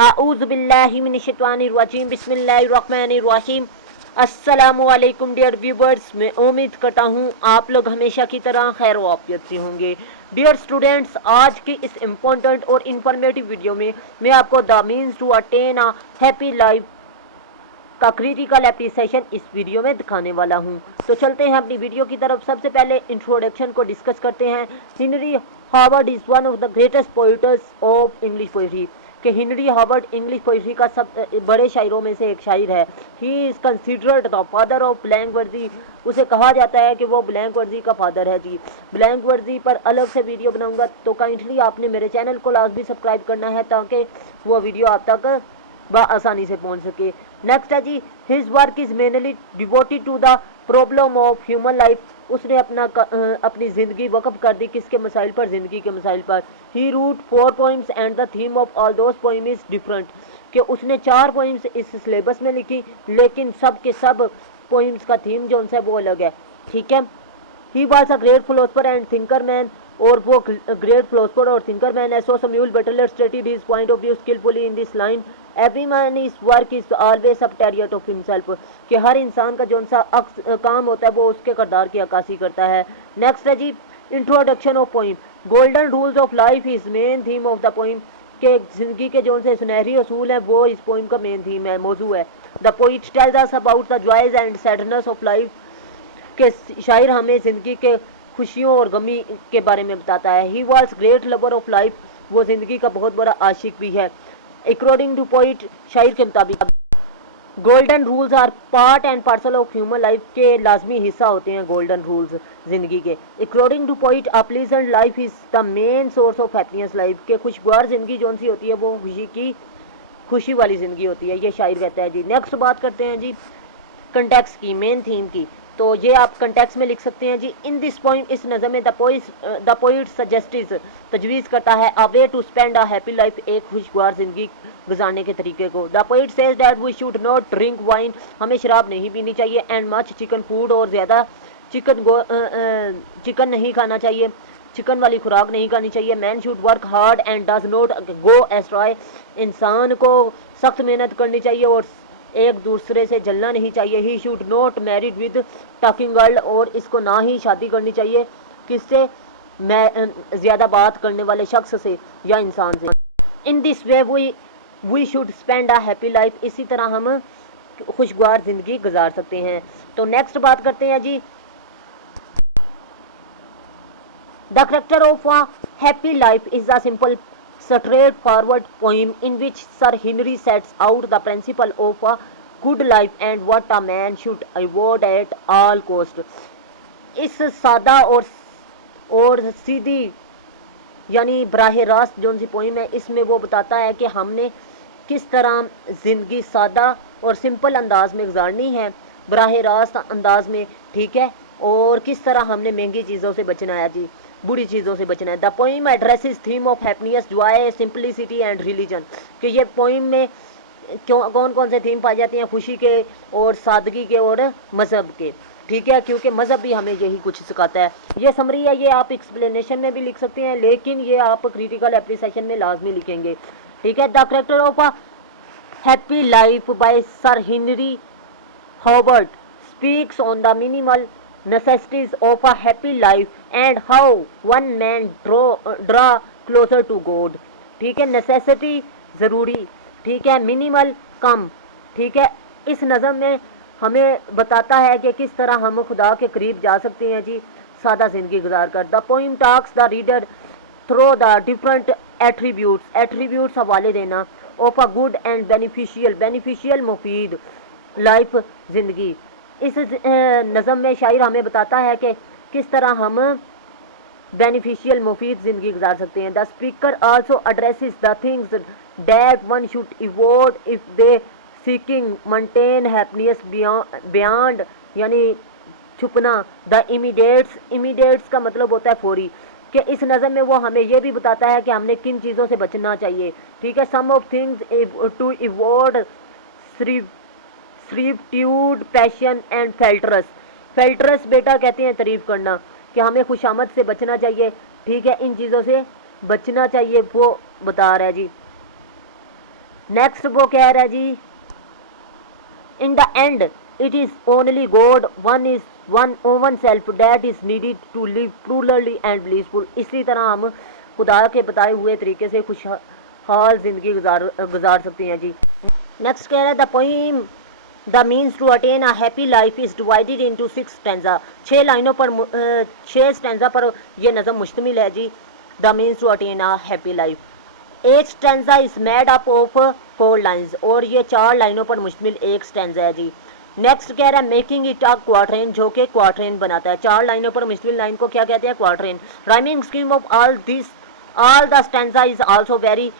आऊज़ु बिल्लाहि मिनश्शैतानिर रजीम बिस्मिल्लाहिर्रहमानिर रहीम। अस्सलामुअलैकुम dear viewers, मैं उम्मीद करता हूँ आप लोग हमेशा की तरह खैर वाफियत से होंगे। डियर स्टूडेंट्स, आज की इस इम्पोर्टेंट और इन्फॉर्मेटिव वीडियो में मैं आपको the means to attain a happy life का क्रिटिकल एप्रिसिएशन इस वीडियो में दिखाने वाला हूँ। तो चलते हैं अपनी वीडियो की तरफ। सबसे पहले इंट्रोडक्शन को डिस्कस करते हैं। Henry Howard is one of the greatest poets of English poetry. कि हेनरी हावर्ड इंग्लिश पोइट्री का सब बड़े शायरों में से एक शायर है। He is considered the father of blank verse. उसे कहा जाता है कि वो ब्लैंक वर्जी का फादर है जी। ब्लैंक वर्जी पर अलग से वीडियो बनाऊंगा, तो काइंडली आपने मेरे चैनल को लाजमी सब्सक्राइब करना है ताकि वो वीडियो आप तक आसानी से पहुंच सके। नेक्स्ट है जी, his work is mainly devoted to the problem of human life. उसने अपनी ज़िंदगी वक्फ कर दी किसके मसाइल पर? ज़िंदगी के मसाइल पर। He wrote 4 poems and the theme of all those poem is different. कि उसने 4 पोइम्स इस सिलेबस में लिखी, लेकिन सब के सब पोइम्स का थीम जो उनसे वो अलग है। ठीक है। He was a great philosopher and thinker man. और वो ग्रेट फिलोसफर और थिंकर मैन है। So Samuel Butler stated his point of view skilfully in this line, every man is work is always सब टेरियट ऑफ हिमसेल्फ। कि हर इंसान का जो सा काम होता है वो उसके किरदार की अक्कासी करता है। नेक्स्ट है जी, introduction of poem. Golden rules of life is main theme of the poem. के जिंदगी के जो से सुनहरी असूल हैं वो इस पोइम का मेन थीम है, मौजू है। The poet tells us about the joys and sadness of life. के शायर हमें ज़िंदगी के खुशियों और गमी के बारे में बताता है। He was great lover of life. वो ज़िंदगी का बहुत बड़ा आशिक भी है। अकॉर्डिंग टू पोइट, शायर के मुताबिक golden rules are part and parcel of human life. के लाजमी हिस्सा होते हैं गोल्डन रूल्स ज़िंदगी के। According to poet, a pleasant life is the main source of happiness life. के खुशगवार ज़िंदगी जो सी होती है वो खुशी वाली ज़िंदगी होती है, ये शायर कहता है जी। नेक्स्ट बात करते हैं जी कंटेक्स्ट की, मेन थीम की। तो ये आप कंटेक्स्ट में लिख सकते हैं जी। इन दिस पॉइंट, इस नज़म में द पोइट सजेस्टिस तजवीज़ करता है a way to spend a happy life, एक खुशगवार ज़िंदगी गुजारने के तरीके को। The poet says that we should not drink wine, हमें शराब नहीं पीनी चाहिए। एंड मच चिकन फूड, और ज़्यादा चिकन नहीं खाना चाहिए, चिकन वाली खुराक नहीं खानी चाहिए। Man should work hard and does not go astray, इंसान को सख्त मेहनत करनी चाहिए और एक दूसरे से जलना नहीं चाहिए। He should not married with talking girl, और इसको ना ही शादी करनी चाहिए किससे? ज़्यादा बात करने वाले शख्स से या इंसान से। In this way we should spend a happy life, इसी तरह हम खुशगवार ज़िंदगी गुजार सकते हैं। तो नेक्स्ट बात करते हैं जी, the character of a happy life is a simple straightforward poem in which Sir Henry sets out the principle of a good life and what a man should avoid at all cost। इस सादा और सीधी यानी बराह रास्त जो सी poem है, इसमें वो बताता है कि हमने किस तरह ज़िंदगी सादा और सिंपल अंदाज में गुजारनी है, बराह रास्त अंदाज में। ठीक है। और किस तरह हमने महंगी चीज़ों से बचना है जी, बुरी चीज़ों से बचना है। The poem addresses theme of happiness, Joy, simplicity and religion. कि ये पोइम में कौन कौन से थीम पाए जाते हैं? खुशी के और सादगी के और मज़हब के। ठीक है, क्योंकि मज़हब भी हमें यही कुछ सिखाता है। ये समरी है, ये आप एक्सप्लेनेशन में भी लिख सकते हैं, लेकिन ये आप क्रिटिकल एप्रिसिएशन में लाजमी लिखेंगे। ठीक है। The character of a happy life by sir Henry Howard speaks on the minimal necessities of a happy life and how one man draw closer to God। ठीक है, नेसेसिटी ज़रूरी, ठीक है, मिनिमल कम। ठीक है, इस नज़म में हमें बताता है कि किस तरह हम खुदा के करीब जा सकते हैं जी, सादा ज़िंदगी गुजार कर। The poem talks the reader through the different attributes हवाले देना of a good and beneficial मुफीद लाइफ ज़िंदगी। इस नज़म में शायर हमें बताता है कि किस तरह हम बेनिफिशियल मुफीद ज़िंदगी गुजार सकते हैं। The speaker also addresses the things that one should avoid if they seeking maintain happiness beyond, यानी छुपना। द इमीडिएट्स का मतलब होता है फौरी। कि इस नज़म में वो हमें ये भी बताता है कि हमने किन चीज़ों से बचना चाहिए। ठीक है। Some of things to avoid servitude, passion and fetters बेटा कहते हैं तारीफ करना, कि हमें खुशामद से बचना चाहिए। ठीक है, इन चीज़ों से बचना चाहिए, वो बता रहा है जी। नेक्स्ट वो कह रहा है जी, in the end it is only God one is one own self that is needed to live purely and blissful. इसी तरह हम खुदा के बताए हुए तरीके से खुशहाल जिंदगी गुजार सकते हैं जी। नेक्स्ट कह रहा है the poem the means to attain a happy life is divided into 6 stanza. 6 लाइनों पर 6 स्टैंजा पर यह नज़म मुश्तमिल है जी। The means to attain a happy life. एक stanza is made up of 4 lines, और ये 4 लाइनों पर मुश्तमिल एक स्टैंजा है जी। नेक्स्ट कह रहा है मेकिंग इट अ क्वार्ट्रेन, जो कि क्वार्ट्रेन बनाता है। 4 लाइनों पर मुश्तमिल लाइन को क्या कहते हैं? Quatrain. Rhyming scheme of all the stanza is also very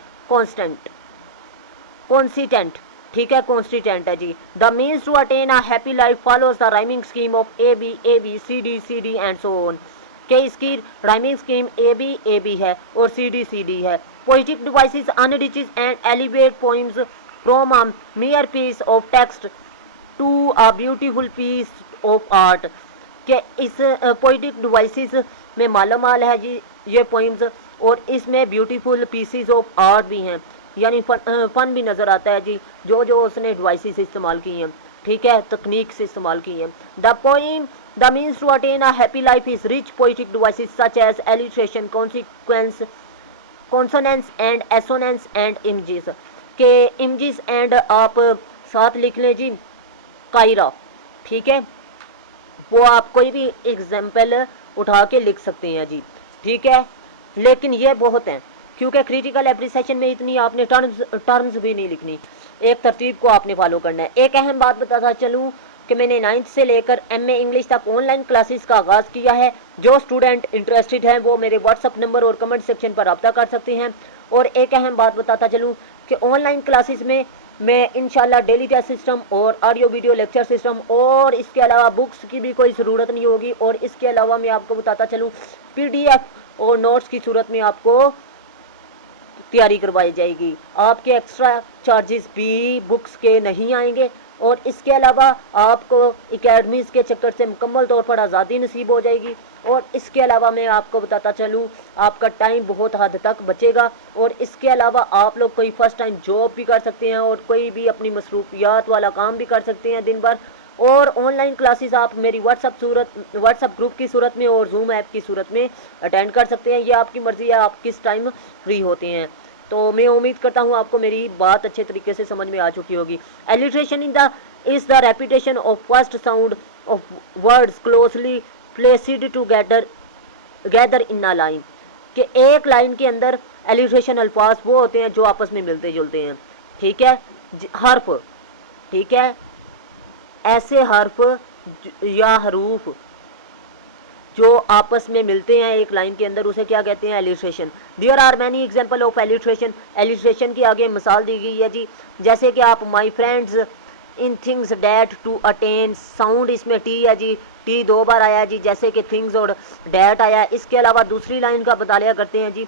consistent. ठीक है, कॉन्स्टिटेंट है जी। The means to attain a happy life follows the rhyming scheme of A B C D and so on. के इसकी rhyming scheme A B है और C D है। Poetic devices enriches and elevate poems from a mere piece of text to a beautiful piece of art। के इस poetic devices में मालामाल है जी ये पोइम्स, और इसमें ब्यूटीफुल पीसीज ऑफ आर्ट भी हैं, यानी फन भी नज़र आता है जी जो जो उसने डिवाइसेस इस्तेमाल की हैं। ठीक है, तकनीक से इस्तेमाल की हैं। The poem the means to attain a happy life is rich poetic devices such as alliteration consequence consonance and assonance and images. के इमेजेस एंड आप साथ लिख लें जी कायरा। ठीक है, वो आप कोई भी एग्जाम्पल उठा के लिख सकते हैं जी। ठीक है, लेकिन ये बहुत हैं क्योंकि क्रिटिकल एप्रिसिएशन में इतनी आपने टर्म्स भी नहीं लिखनी, एक तरतीब को आपने फॉलो करना है। एक अहम बात बताता चलूँ कि मैंने 9th से लेकर MA इंग्लिश तक ऑनलाइन क्लासेस का आगाज़ किया है। जो स्टूडेंट इंटरेस्टेड हैं वो मेरे व्हाट्सअप नंबर और कमेंट सेक्शन पर रब्ता कर सकते हैं। और एक अहम बात बताता चलूँ कि ऑनलाइन क्लासेस में मैं इंशाल्लाह डेली टेस्ट सिस्टम और ऑडियो वीडियो लेक्चर सिस्टम और इसके अलावा बुक्स की भी कोई ज़रूरत नहीं होगी। और इसके अलावा मैं आपको बताता चलूँ PDF और नोट्स की सूरत में आपको तैयारी करवाई जाएगी। आपके एक्स्ट्रा चार्जेस भी बुक्स के नहीं आएंगे। और इसके अलावा आपको एकेडमीज़ के चक्कर से मुकम्मल तौर पर आज़ादी नसीब हो जाएगी। और इसके अलावा मैं आपको बताता चलूँ आपका टाइम बहुत हद तक बचेगा। और इसके अलावा आप लोग कोई फर्स्ट टाइम जॉब भी कर सकते हैं और कोई भी अपनी मसरूफियात वाला काम भी कर सकते हैं दिन भर। और ऑनलाइन क्लासेस आप मेरी व्हाट्सअप ग्रुप की सूरत में और जूम ऐप की सूरत में अटेंड कर सकते हैं। ये आपकी मर्ज़ी है आप किस टाइम फ्री होते हैं। तो मैं उम्मीद करता हूँ आपको मेरी बात अच्छे तरीके से समझ में आ चुकी होगी। Alliteration is the repetition of first sound of words closely placed together in a line. कि एक लाइन के अंदर एलिट्रेशन अल्फाज वो होते हैं जो आपस में मिलते जुलते हैं। ठीक है, हर्फ। ठीक है, ऐसे हर्फ या हरूफ जो आपस में मिलते हैं एक लाइन के अंदर उसे क्या कहते हैं? Alliteration. There are many example of alliteration. Alliteration की आगे मिसाल दी गई है जी, जैसे कि आप my friends in things that to attain, sound इसमें टी है जी, टी 2 बार आया जी, जैसे कि थिंग्स और डैट आया। इसके अलावा दूसरी लाइन का बताया करते हैं जी।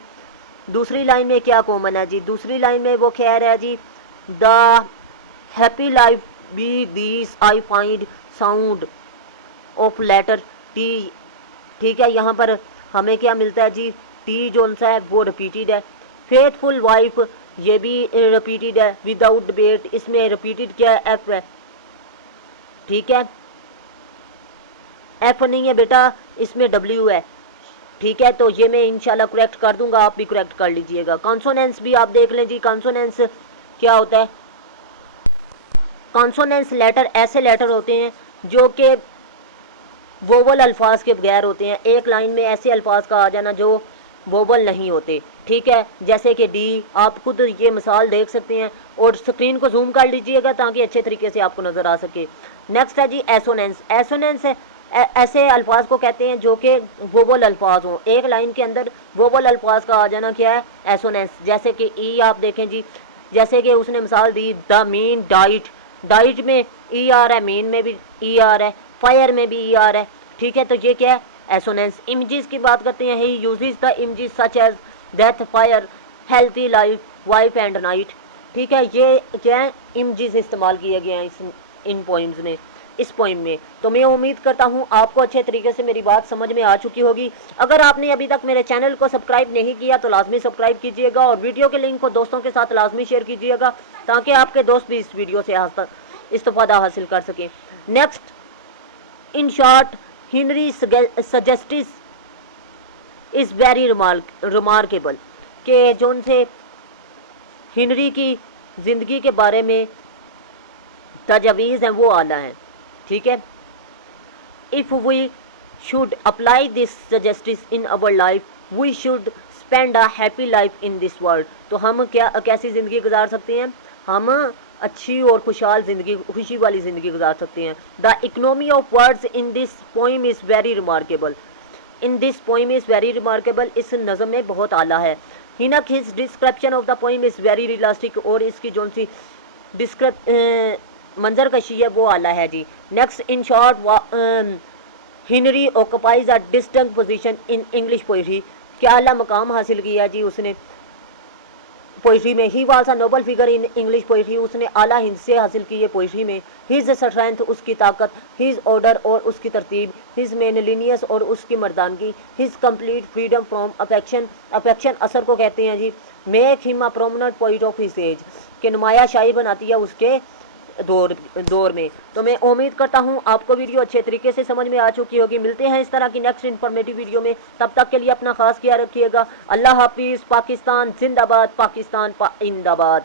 दूसरी लाइन में क्या कॉमन है जी? दूसरी लाइन में वो कह रहा है जी the happy life be this I find sound of letter T. ठीक है, यहाँ पर हमें क्या मिलता है जी? टी जो सा है वो रिपीटेड है। फेथफुल वाइफ ये भी रिपीटेड है। विदाउट डिबेट इसमें रिपीटेड क्या है? एफ है। ठीक है, एफ नहीं है बेटा, इसमें डब्ल्यू है। ठीक है, तो ये मैं इंशाल्लाह करेक्ट कर दूंगा, आप भी करेक्ट कर लीजिएगा। कॉन्सोनेंस भी आप देख लें जी। कॉन्सोनेंस क्या होता है? कॉन्सोनेंस लेटर ऐसे लेटर होते हैं जो कि वोवल अल्फाज के बगैर होते हैं। एक लाइन में ऐसे अल्फाज का आ जाना जो वोवल नहीं होते। ठीक है, जैसे कि डी, आप खुद ये मिसाल देख सकते हैं और स्क्रीन को जूम कर लीजिएगा ताकि अच्छे तरीके से आपको नज़र आ सके। नेक्स्ट है जी एसोनेंस। एसोनेंस ऐसे अल्फाज को कहते हैं जो कि वोवल अल्फाज हों। एक लाइन के अंदर वोवल अल्फाज का आ जाना क्या है? एसोनेंस। जैसे कि ई आप देखें जी, जैसे कि उसने मिसाल दी द मीन डाइट। डाइट में ई आ रहा है, मीन में भी ई आ रहा है, फायर में भी ई आ रहा है। ठीक है, तो ये क्या है? एसोनेंस। इमेजेस की बात करते हैं, he uses the images such as death, fire, healthy life, wife and night. ठीक है, ये क्या है? इमेजेस इस्तेमाल किए गए हैं इन पोइम्स में। इस पोइम में। तो मैं उम्मीद करता हूँ आपको अच्छे तरीके से मेरी बात समझ में आ चुकी होगी। अगर आपने अभी तक मेरे चैनल को सब्सक्राइब नहीं किया तो लाजमी सब्सक्राइब कीजिएगा और वीडियो के लिंक को दोस्तों के साथ लाजमी शेयर कीजिएगा ताकि आपके दोस्त भी इस वीडियो से इस्तेफादा हासिल कर सकें। नेक्स्ट, इन शॉर्ट, हेनरी सजेस्टिस इज़ वेरी रिमार्केबल, के जो उनसे हेनरी की ज़िंदगी के बारे में तजवीज़ हैं वो आला हैं, ठीक है। If we should apply this सजेस्टिस in our life we should spend a happy life in this world. तो हम कैसी ज़िंदगी गुजार सकते हैं? हम अच्छी और खुशहाल ज़िंदगी, खुशी वाली ज़िंदगी गुजार सकते हैं। The economy of words in this poem is very remarkable, in this poem is very remarkable, इस नज़म में बहुत आला है। हिनक his description of the poem is very realistic, और इसकी जो सी मंजर कशी है वो आला है जी। Next, in short, Henry occupies a distinct position in English poetry, क्या आला मकाम हासिल किया जी उसने पोइट्री में। He was a noble figure in English poetry, उसने आला हिस्से हासिल किए पोइट्री में। हिज स्ट्रेंथ, उसकी ताकत, हिज ऑर्डर और उसकी तरतीब, हिज मैनलीनियस और उसकी मर्दानगी, his complete freedom from affection, affection असर को कहते हैं जी, make him a prominent poet of his age, के नुमाया शायर बनाती है उसके दौर में। तो मैं उम्मीद करता हूँ आपको वीडियो अच्छे तरीके से समझ में आ चुकी होगी। मिलते हैं इस तरह की नेक्स्ट इन्फॉर्मेटिव वीडियो में, तब तक के लिए अपना खास ख्याल रखिएगा। अल्लाह हाफिज़। पाकिस्तान जिंदाबाद, पाकिस्तान जिंदाबाद।